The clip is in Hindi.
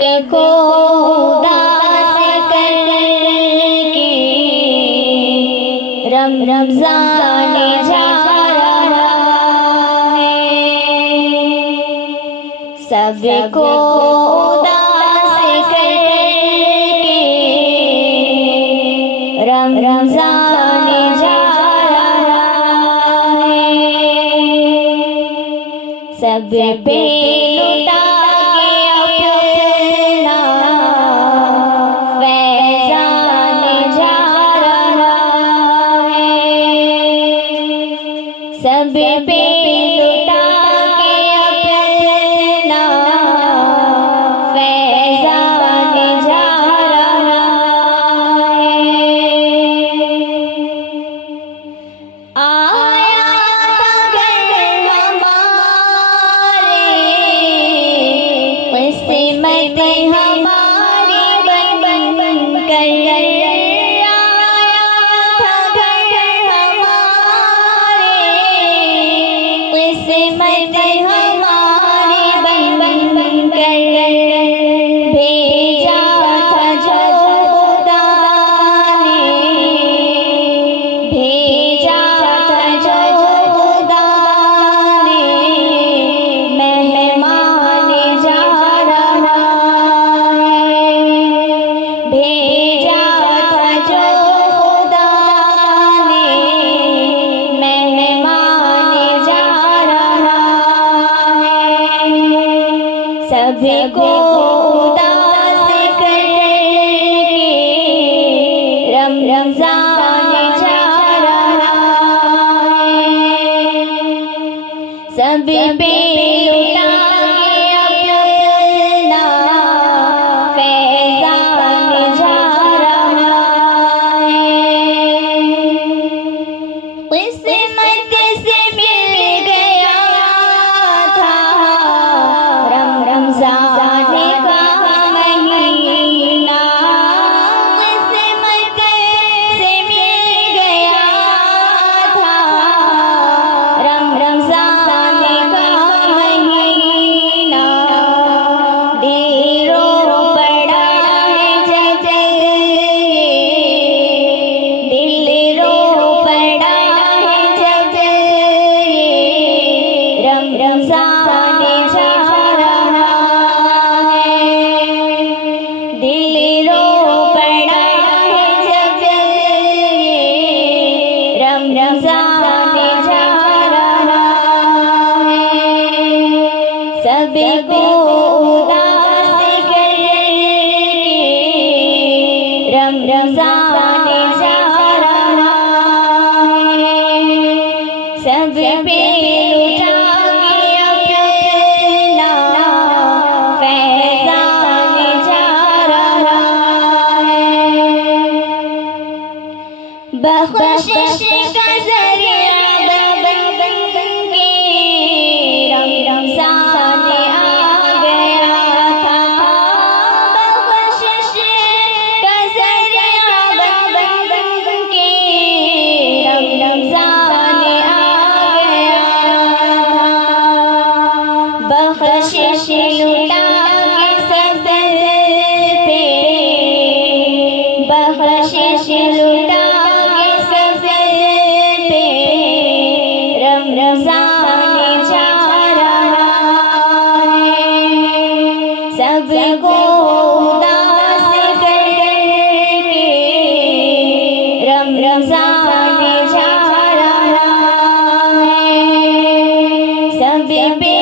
देखो उदास करके रमज़ान जा रहा है। सबको उदास करके रमज़ान जा रहा है। सब पे लुटा सब पे लुटा के अपना फैज़ान जा रहा है। आया था घर हमारे किस्मत हमारी बन बन कर किस्मत हमारी बन बन कर भेजा था जो खुदा ने, भेजा था जो खुदा ने, मेहमान जा रहा है। भेजा था जो खुदा ने, मेहमान जा सबको उदास करके रमज़ान जा रहा है। सब पे लुटा के अपना फैज़ान जा रहा है। किस्मत से मिल गया था रमज़ान का महीना, किस्मत से मिल गया था रमज़ान का महीना। दिल रो पड़ा है जब दिल रो पड़ा है जब रमज़ान जा रहा है। दिल रो पड़ा है जब रमज़ान जा रहा है। सबको उदास करके रमज़ान जा रहा है। सब पे लुटा के अपना फैज़ान जा रहा है। बख्शिश का ज़रिया बन के रमज़ान आ गया था। बख्शिश का ज़रिया बन के रमज़ान आ गया था। बख्शिश लुटा के सब पे, बख्शिश लुटा रमज़ान जा रहा है। सबको उदास करके रमज़ान जा रहा है। सब पे